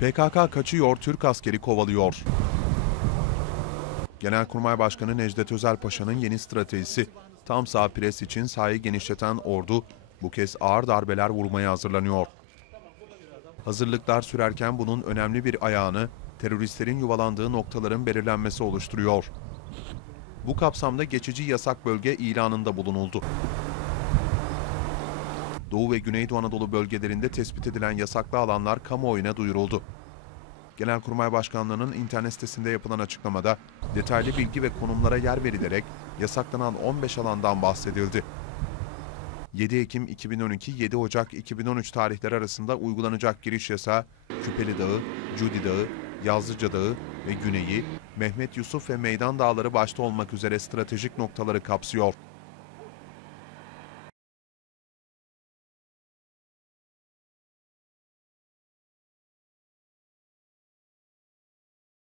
PKK kaçıyor, Türk askeri kovalıyor. Genelkurmay Başkanı Necdet Özel Paşa'nın yeni stratejisi. Tam sağ pres için sahayı genişleten ordu bu kez ağır darbeler vurmaya hazırlanıyor. Hazırlıklar sürerken bunun önemli bir ayağını teröristlerin yuvalandığı noktaların belirlenmesi oluşturuyor. Bu kapsamda geçici yasak bölge ilanında bulunuldu. Doğu ve Güneydoğu Anadolu bölgelerinde tespit edilen yasaklı alanlar kamuoyuna duyuruldu. Genelkurmay Başkanlığı'nın internet sitesinde yapılan açıklamada detaylı bilgi ve konumlara yer verilerek yasaklanan 15 alandan bahsedildi. 7 Ekim 2012-7 Ocak 2013 tarihleri arasında uygulanacak giriş yasağı Küpeli Dağı, Cudi Dağı, Yazlıca Dağı ve Güneyi, Mehmet Yusuf ve Meydan Dağları başta olmak üzere stratejik noktaları kapsıyor.